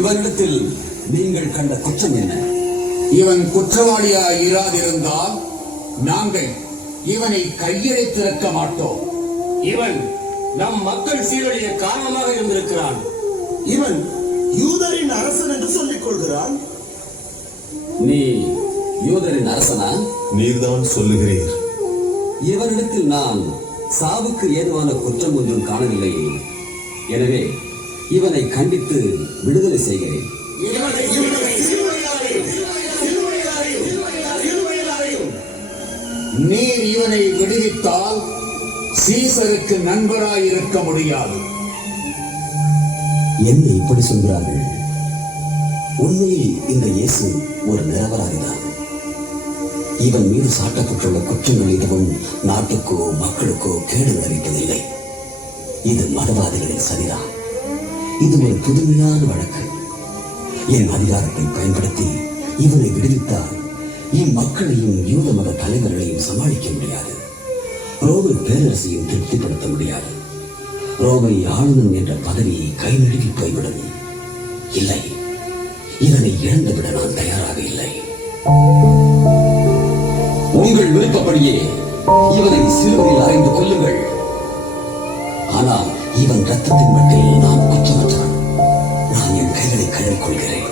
இவனிடத்தில் நீங்கள் கண்ட குற்றம் என்ன? இவன் குற்றவாளியாய் இராதிருந்தால் நாங்கள் இவனை கையெழுத்திருக்க மாட்டோம். இவன் நம் மக்கள் சீரழிய காரணமாக இருந்திருக்கிறான். இவன் யூதரின் அரசன் என்று சொல்லிக் கொள்கிறான். நீ யூதரின் அரசனா? நீர்தான் சொல்லுகிறீர். இவனிடத்தில் நான் சாவுக்கு ஏதுவான குற்றம் ஒன்றும் காணவில்லையே. எனவே இவனை கண்டித்து விடுதலை செய்கிறேன். நீர் இவனை விடுவித்தால் சீசருக்கு நண்பராய் இருக்க முடியாது. என்ன இப்படி சொல்கிறார்கள்? உண்மையில் இந்த இயேசு ஒரு நிரபராதிதான். இவன் மீது சாட்டப்பட்டுள்ள குற்றங்கள் எதுவும் நாட்டுக்கோ மக்களுக்கோ கேடு விளைவிப்பதில்லை. இது மதவாதிகளின் சரிதான். இது ஒரு புதுமையான வழக்கு. என் அதிகாரத்தை பயன்படுத்தி இவனை விடுவித்தால் இம்மக்களையும் யூத மத தலைவர்களையும் சமாளிக்க முடியாது. ரோமை பேரரசையும் திருப்திப்படுத்த முடியாது. ரோமை ஆளுநர் என்ற பதவியை கை நழுவி போய்விடும். இல்லை, இதனை இழந்துவிட நான் தயாராக இல்லை. உங்கள் விருப்பப்படியே இவனை சிலுவையில் அறைந்து கொள்ளுங்கள். ஆனால் இவன் ரத்தத்தின் மட்டில் நான் குற்றமற்றான். நான் என் கைகளை கழுவிக் கொள்கிறேன்.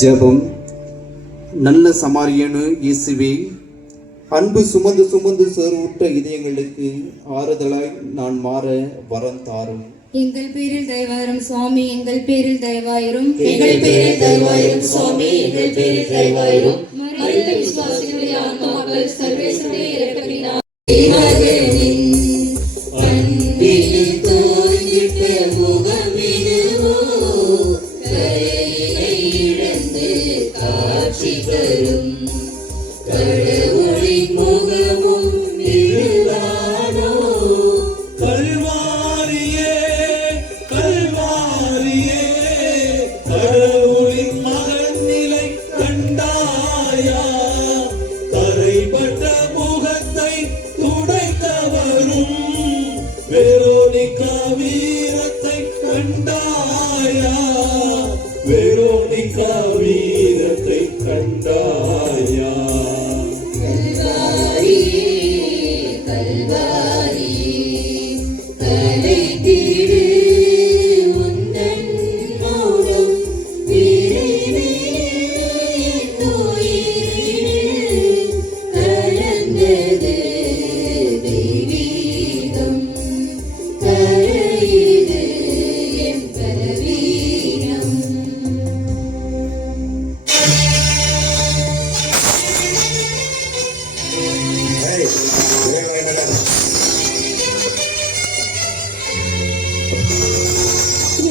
ஜெபம். நல்ல சமாரியனு இயேசுவே, அன்பு சுமந்து சுமந்து சோர்வுற்ற இதயங்களுக்கு ஆறுதலாய் நான் மாற வரம் தாரும். எங்கள் பேரில் தயவாயிரும் சுவாமி, எங்கள் பேரில் தயவாயிரும். எங்கள் பேரில் தயவாயிரும் சுவாமி, எங்கள் பேரில் தயவாயிரும். மரித்த விசுவாசிகளுடைய ஆத்மாக்கள் சர்வேஸ்வரனுடைய இரக்கத்தினால் அன்பில் தோய்விட்ட முகமினுவோ கரையினை இழந்து காட்சி தரும் கடவுளின் முகமும் இருளானோ. கல்வாரியே கல்வாரியே கடவுளின் மகன் கண்டாயா வெரோனிகா வீரத்தை கண்டாயா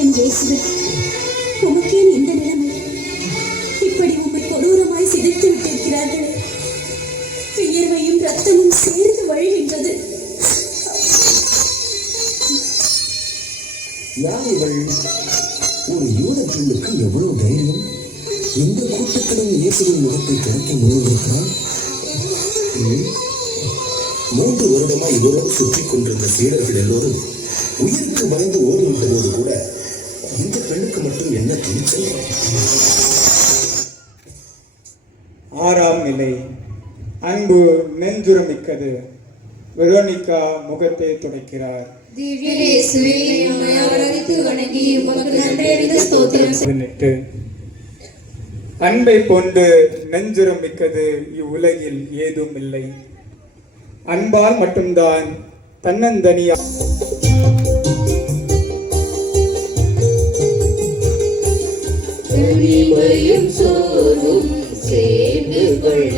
என் இயேசுவே, உமக்கேன் இந்த நிலைமை? இப்படி உம்மை கொடூரமாய் சிதைத்து விட்டிருக்கிறார்களே. வியர்வையும் ரத்தமும் சேர்ந்து வழிகின்றது. யார் இவள்? ஒரு யூத பெண்ணுக்கு எவ்வளவு தைரியம்! இந்த கூட்டத்துடன் இயேசுவின் முகத்தை திறக்க முன்னிருக்கிறாள். 3 வருடமாய் இவரோடு சுற்றி கொண்டிருந்த சீடர்கள் எல்லோரும் உயிருக்கு பயந்து ஓடிவிட்ட போது கூட இந்த பெண்ணுக்கு மட்டும் என்ன துணிச்சல்! 6ஆம் நிலை. அன்பு நெஞ்சுரமிக்கது. வெரோனிகா முகத்தை துடைக்கிறார். திவ்ய இயேசுவே, உம்மை ஆராதித்து வணங்கி உமக்கு நன்றியறிந்த ஸ்தோத்திரம் 18. அன்பை கொண்டு நெஞ்சுரமிக்கது இவ்வுலகில் ஏதும் இல்லை. அன்பால் மட்டும்தான் தன்னந்தனியா தனிமையும் சோர்வும் சேர்ந்து கொள்ள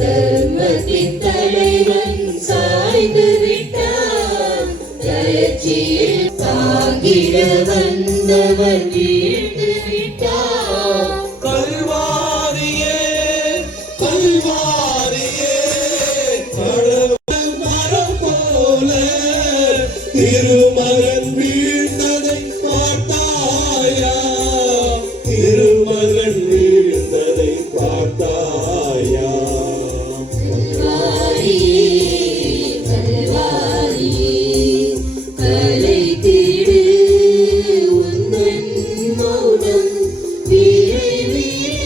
தர்மத்தின் தலைவன் சாய்ந்து விட்டான். தளர்ச்சியில் தாங்கிட வந்தவன் வீழ்ந்து விட்டான். கல்வாரியே கல்வாரியே கடவுள் மரம் போல திருமகன் வீழ்ந்ததை பார்த்தாயா திருமகன் வீழ்ந்ததை பார்த்தாயா கலைத்திடு உந்தன் மௌனம் விரைவில்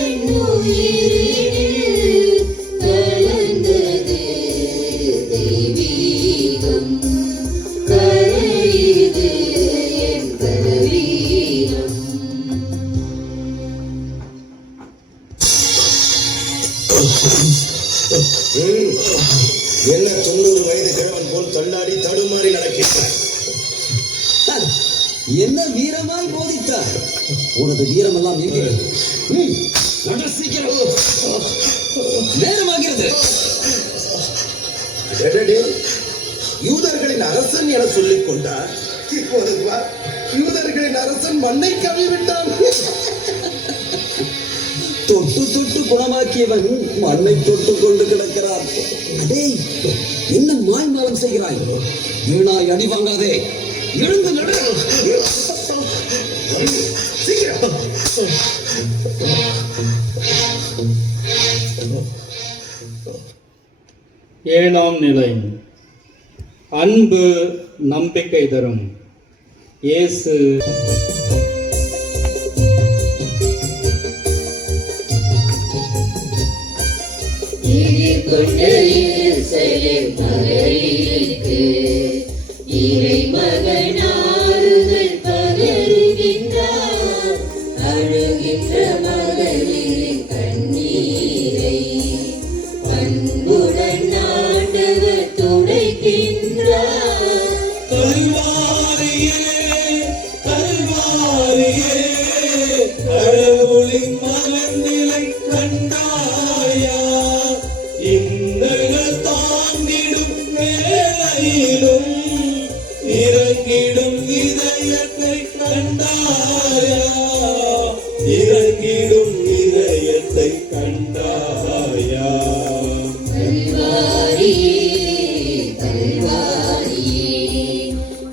என் உயிரினில் கலந்தது தெய்வீகம். கரையுது என் பலவீனம். என்ன 90 வயது கிழவன் போல் தள்ளாடி தடுமாறி நடக்கிறார். என்ன வீரமாய் போதித்தார்! உனது வீரமெல்லாம் எங்கிறது? நட சீக்கிரம், நேரமாகிறது. எடடே, யூதர்களின் அரசன் என சொல்லிக் கொண்டார். இப்போது பார், யூதர்களின் அரசன் மண்ணை கவிவிட்டான். தொட்டு தொட்டு குணமாக்கியவன் மண்ணை தொட்டு கொண்டு கிடக்கிறார். டேய், என்ன மாய்மாலம் செய்கிறாய்? வீணாய் அடி வாங்காதே, எழுந்து நடு. சீக்கிரம். 7ஆம் நிலை. அன்பு நம்பிக்கை தரும். இயேசு கொண்ட எருசலேம் நகரிற்கு இறைமகன் ஆறுதல் பகருகின்றார். அழுகின்ற மகளிரின் கண்ணீரை அன்புடன் ஆண்டவர் துடைக்கின்றார். கல்வாரியே கல்வாரியே கடவுளின் மகன் நிலை கண்டாயா இன்னல்கள் தாங்கிடும் வேளையிலும் இறங்கிடும் இதயத்தை கண்டாயா இறங்கிடும் இதயத்தை கண்டாயா கல்வாரியே கல்வாரியே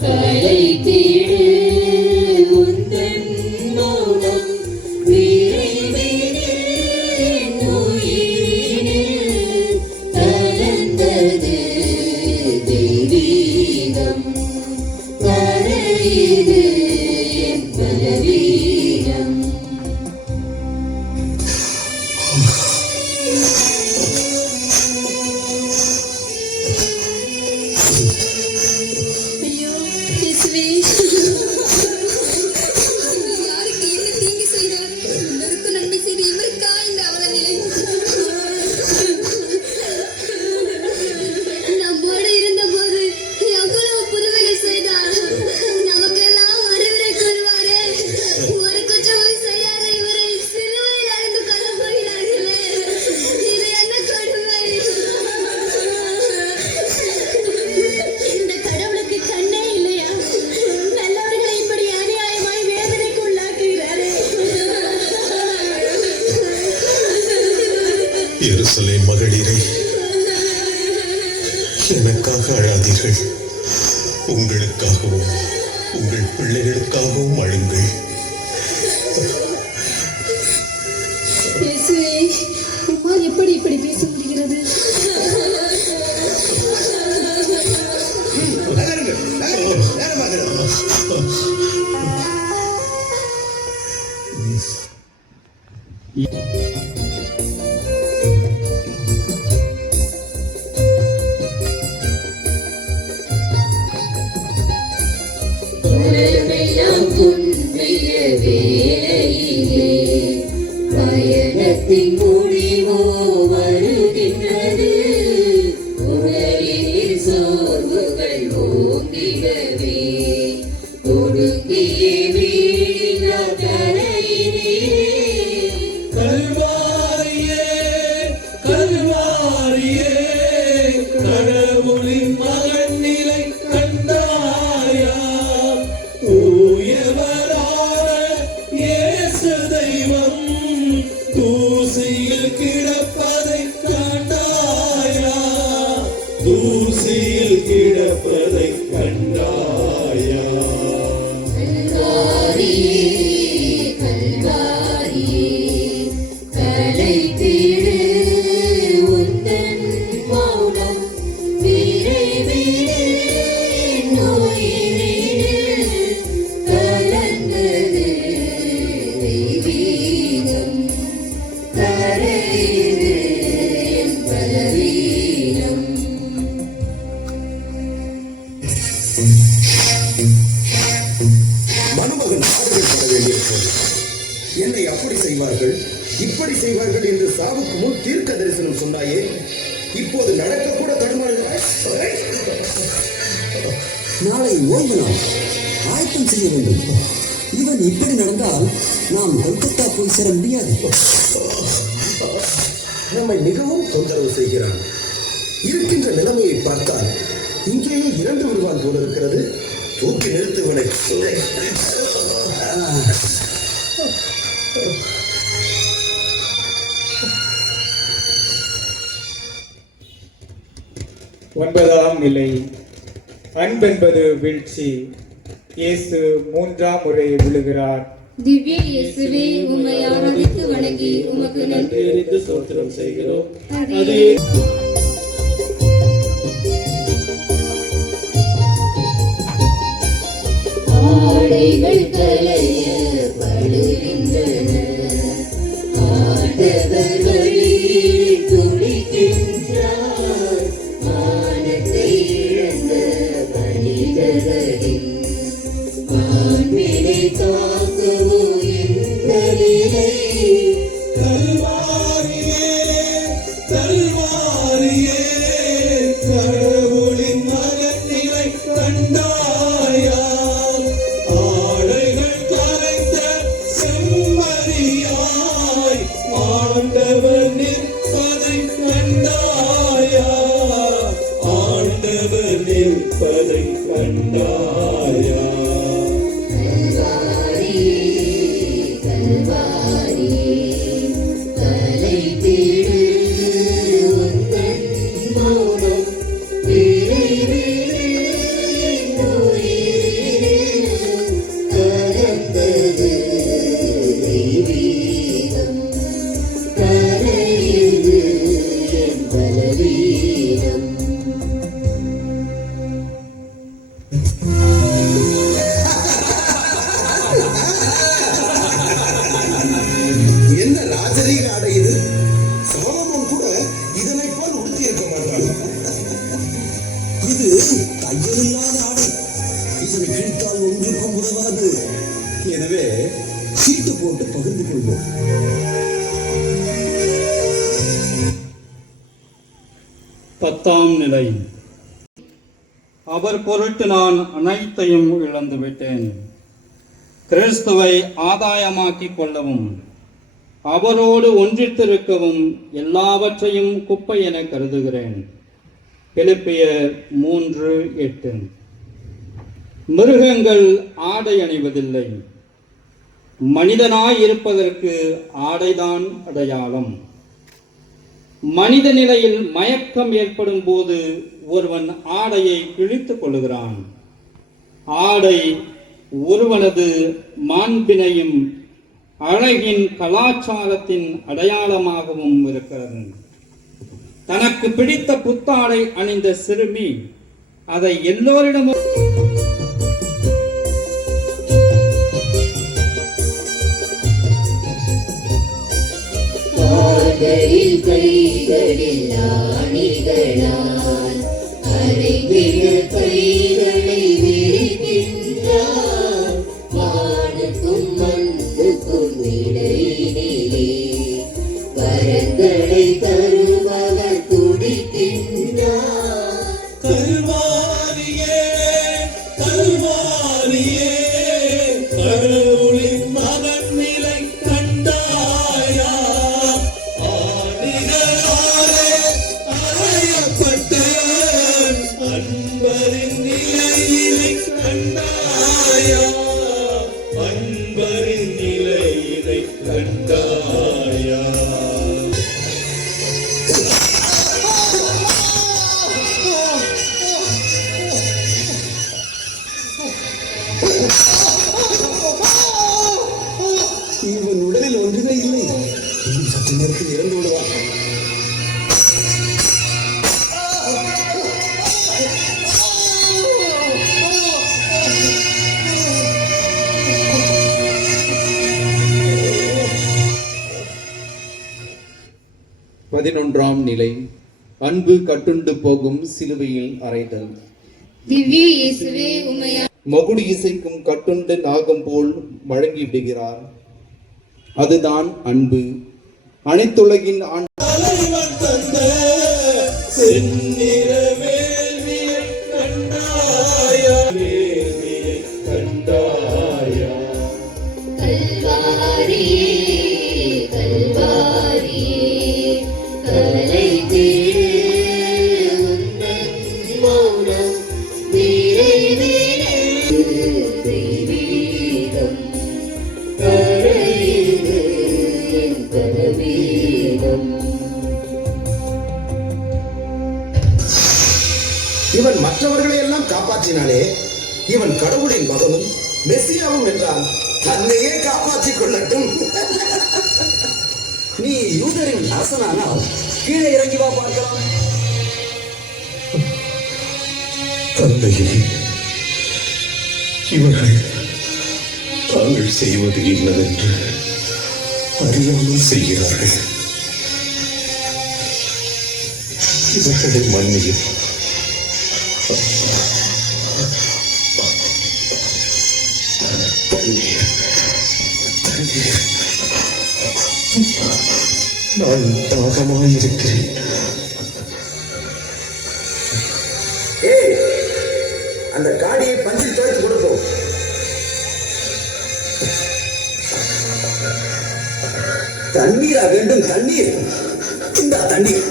கலைத்திடு உந்தன் மௌனம் விரைவில் என் உயிரினில் கலந்தது தெய்வீகம். கரையுது கரையுது என் பலவீனம். ஐயோ இயேசுவே, யாருக்கு என்ன தீங்கு செய்தார்? இவருக்கு நன்மை செய்து இவருக்கா இந்த அவல நிலை? நம்மோடு இருந்தபோது எவ்வளவு புதுமைகள் செய்தார். நமக்கெல்லாம் அறிவுரை கூறுவாரே. ஒரு குற்றமும் செய்யாத இவரை சிலுவையில் அறைந்து கொல்ல போகிறார்களே. இது என்ன கொடுமை? இந்த கடவுளுக்கு கண்ணே இல்லையா? நல்லவர்களை இப்படி அநியாயமாய் வேதனைக்கு உள்ளாக்குகிறாரே. எருசலேம் மகளிரே, எனக்காக அழாதீர்கள், உங்களுக்காகவும் உங்கள் பிள்ளைகளுக்காகவும் அழுங்கள். இயேசுவே, உம்மால் எப்படி இப்படி பேச முடிகிறது? உலகமெல்லாம் குன்றிய வேளையிலே பயணத்தின் முடிவோ வருகின்றது. உடலில் சோர்வுகள் ஓங்கிடவே ஒடுங்கிய வீழினா கரையிலே. கல்வாரியே கல்வாரியே, கடவுளின் மகன் நிலை கண்டாயா? தூயவரான இயேசு தெய்வம் தூசியில் கிடப்பதை கண்டாயா? தூசியில் கிடப்பதை கண்டாயா? கல்வாரியே கல்வாரியே, கலைத்திடு உந்தன் மௌனம். விரைவிடு நோயினிடு கலந்தது தெய்வீகம். கரையுது என் பலவீனம். மணமகன் பாடுகள் பட வேண்டியிருக்கிறது. என்னை அப்படி செய்வார்கள் இப்படி செய்வார்கள் என்று சாவுக்கு முன் தீர்க்க தரிசனம் சொன்னாயே, இப்போது நடக்க கூட தடுமாறுகிறாய். நாளை ஓய்வு நாள், ஆயத்தம் செய்ய வேண்டும். இவன் இப்படி நடந்தால் நாம் கொல்கத்தா போய் சேர முடியாது. நம்மை மிகவும் தொந்தரவு செய்கிறான். இருக்கின்ற நிலைமையை பார்த்தால் இங்கேயே இறந்து விடுவான் போல இருக்கிறது. தூக்கி நிறுத்துவனை. 9ஆம் நிலை. அன்பென்பது வீழ்ச்சி. இயேசு 3ஆம் முறை விழுகிறார். திவ்ய இயேசுவே, உம்மை ஆராதித்து வணங்கி உமக்கு நன்றி நன்றி ஸ்தோத்திரம் செய்கிறோம். அது ஆடைகள் களையப்படுகின்றன. ஆண்டவர் வழியில் துடிக்கின்றார். மானத்தை இழந்த மனிதர்களின் மாண்பினை காக்கவோ இந்த நிலை. கல்வாரியே கல்வாரியே, கடவுளின் மகன் நிலை கண்டாயா? ஆடைகள் கலைந்த செம்மறியாய் ஆண்டவர் நிற்பதை கண்டாயா? ஆண்டவர் நிற்பதை கண்டாயா? கல்வாரி உதவாது. எனவே சீட்டு போட்டு பகிர்ந்து கொள்வோம். பத்தாம் நிலை. அவர் பொருட்டு நான் அனைத்தையும் இழந்து விட்டேன். கிறிஸ்துவை ஆதாயமாக்கிக் கொள்ளவும் அவரோடு ஒன்றித்திருக்கவும் எல்லாவற்றையும் குப்பை என கருதுகிறேன். பிலிப்பியர் 3:8. மிருகங்கள் ஆடை அணிவதில்லை. மனிதனாய் இருப்பதற்கு ஆடைதான் அடையாளம். மனித நிலையில் மயக்கம் ஏற்படும் போது ஒருவன் ஆடையை கிழித்துக் கொள்ளுகிறான். ஆடை ஒருவனது மாண்பினையும் அழகின் கலாச்சாரத்தின் அடையாளமாகவும் இருக்கிறது. தனக்கு பிடித்த புத்தாடை அணிந்த சிறுமி அதை எல்லோரிடமும் கைகளில் ஆணிகளால் அரைவிட கைகளை விரிக்கின்றார். வானுக்கும் மண்ணுக்கும் இடையிலே வரங்களை தருபவர் துடிக்கின்றார். கல்வாரியே கல்வாரியே கடவுளின் மகன் நிலை கண்டாயா? ஆணிகளாலே அறையப்பட்ட அன்பரின் நிலையினை கண்டாயா? அன்பரின் நிலையினை கண்டாயா? இவன் உடலில் ஒன்றுமே இல்லை. இன்னும் சற்று நேரத்தில் இறந்து விடுவான். பதினொன்றாம் நிலை. அன்பு கட்டுண்டு போகும் சிலுவையில் அறைதல். திவ்ய இயேசுவே உம்மை மகுடி இசைக்கும் கட்டுண்டு நாகம் போல் வழங்கி விடுகிறார். அதுதான் அன்பு. அனைத்துலகின் தலைவன் தந்த செந்நிற வேள்வியை கண்டாயா? வேள்வியை கண்டாயா? கல்வாரியே கல்வாரியே கலை திரு உந்தன் மௌனம் நிறைவேறு தெய்வீகம் கரையுது என் கலவீகம். இவன் மற்றவர்களை எல்லாம் காப்பாற்றினாலே இவன் கடவுளின் மகனும் மெசியாவும் என்றால் தன்னையே காப்பாற்றிக் கொள்ளட்டும். நீ யூதரின் அரசனானால் கீழே இறங்கி வா பார்க்கலாம். தந்தையே, இவர்கள் தாங்கள் செய்வது இன்னதென்று அறியாமல் செய்கிறார்கள். இவர்களை மன்னியும். நான் தாகமாயிருக்கிறேன். அந்த காடியை பஞ்சில் துவைத்து கொடுப்போம். தண்ணீரா வேண்டும்? தண்ணீர் இந்த தண்ணீர்.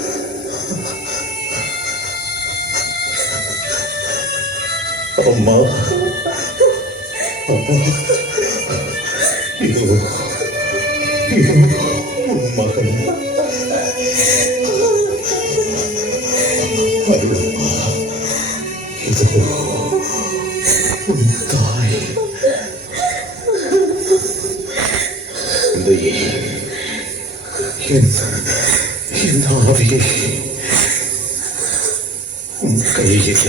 அம்மா, அம்மா, இதோ இதோ உன் மகன். அருள்மா, இதோ உன் தாய். தந்தையே, என் ஆவியை உன் கையில்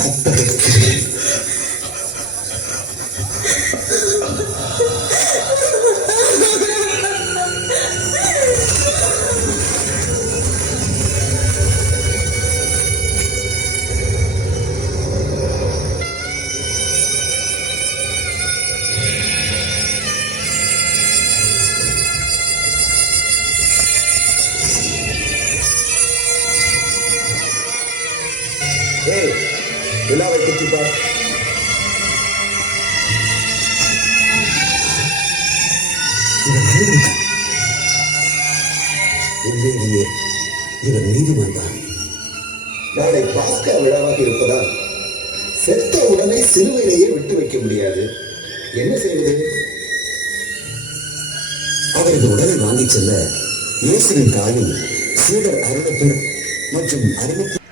ஒப்படைக்கிறேன். செய்வார்? உண்மையிலேயே இவர் நீதிமான் தான். நாளை பாஸ்கா விழாவாக இருப்பதால் செத்த உடனே சிலுவையிலேயே விட்டு வைக்க முடியாது. என்ன செய்வது? அவரது உடலை வாங்கிச் செல்ல இயேசுவின் தாயும் சீடர் 60 பேர் மற்றும் 60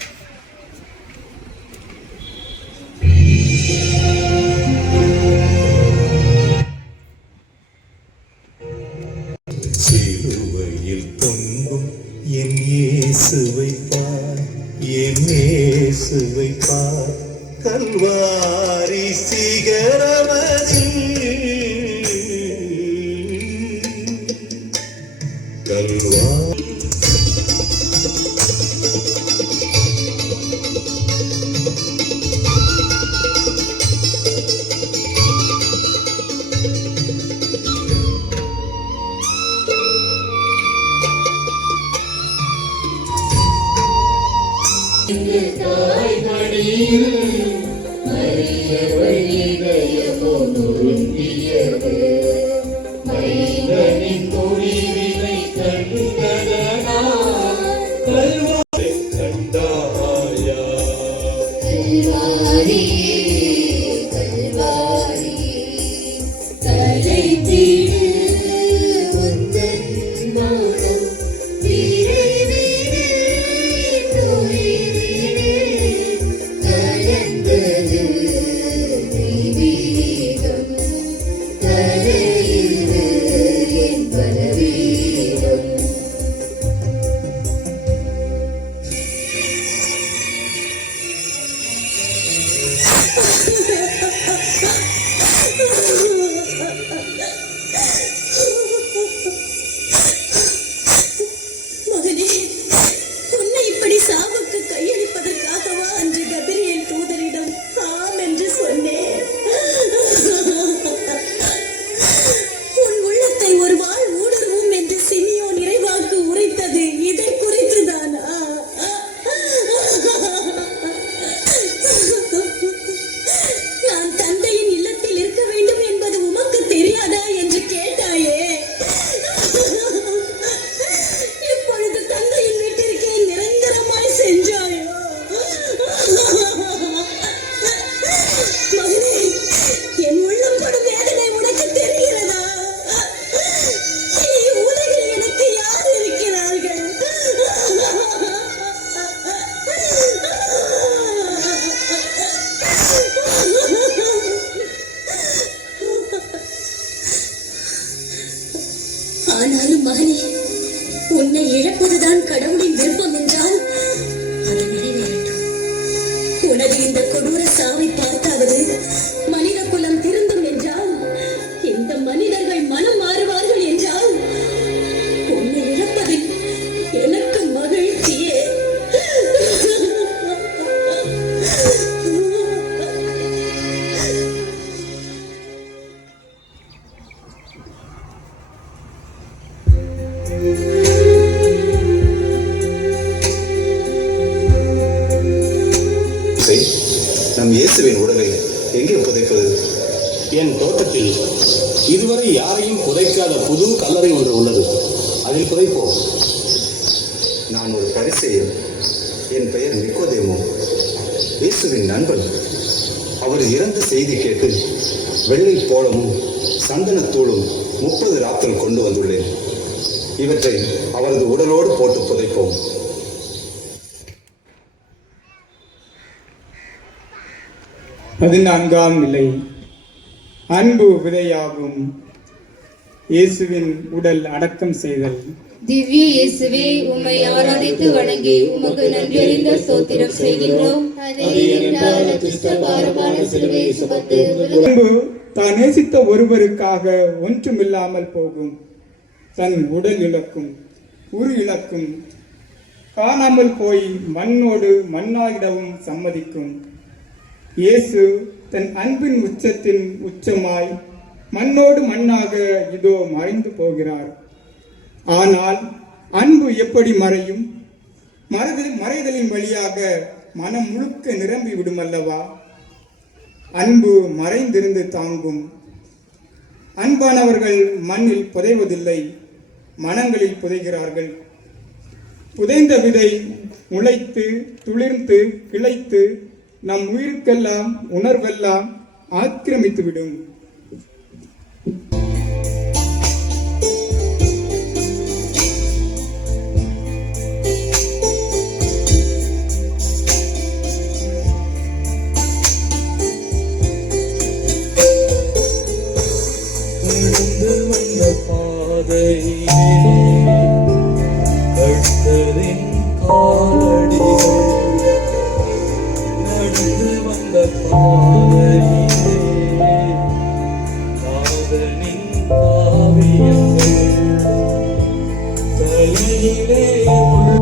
சிலுவையில் தொங்கும் என் இயேசுவை பார், என் இயேசுவை பார், கல்வாரி சிகரமதில் கல்வாரி ஆனாலும் மகனே, உன்னை இழப்பதுதான் கடவுளின் விருப்பம் என்றால் அது நிறைவேறட்டும். உனது இந்த கொடூர சாவை பார்த்தாவது மனித குலம் திருந்தும் என்றால், இந்த மனிதர்கள் மனம் மாறுவார்கள் என்றால், உன்னை இழப்பதில் எனக்கு மகிழ்ச்சியே. நம் இயேசுவின் உடலை எங்கே புதைப்பது? என் தோட்டத்தில் இதுவரை யாரையும் புதைக்காத புது கல்லறை ஒன்று உள்ளது. அதில் புதைப்போம். நான் ஒரு பரிசேயன். என் பெயர் நிக்கோதேமு, இயேசுவின் நண்பன். அவர் இறந்த செய்தி கேட்டு வெள்ளை போளமும் சந்தனத்தூளும் 30 ராத்தல் கொண்டு வந்துள்ளேன். இவற்றை அவரது உடலோடு போட்டு புதைப்போம். பதினான்காம் நிலை. அன்பு விதையாகும் இயேசுவின் உடல் அடக்கம் செய்தல். திவ்ய இயேசுவே, உம்மை ஆராதித்து வணங்கி உமக்கு நன்றியறிந்த ஸ்தோத்திரம் செய்கின்றோம். அன்பு தான் நேசித்த ஒருவருக்காக ஒன்றுமில்லாமல் போகும், தன் உடல் இழக்கும், உரு இழக்கும், காணாமல் போய் மண்ணோடு மண்ணாகிடவும் சம்மதிக்கும். இயேசு தன் அன்பின் உச்சத்தின் உச்சமாய் மண்ணோடு மண்ணாக இதோ மறைந்து போகிறார். ஆனால் அன்பு எப்படி மறையும்? மறைதலின் வழியாக மனம் முழுக்க நிரம்பி விடும் அல்லவா? அன்பு மறைந்திருந்து தாங்கும். அன்பானவர்கள் மண்ணில் புதைவதில்லை, மனங்களில் புதைகிறார்கள். புதைந்த விதை முளைத்து துளிர்ந்து கிளைத்து நம் உயிருக்கெல்லாம் உணர்வெல்லாம் ஆக்கிரமித்துவிடும். நடந்து வந்த பாதையிலே கர்த்தரின் காலடிகள், நடந்து வந்த பாதையிலே காதலின் காவியங்கள் தலையிலே உள்ள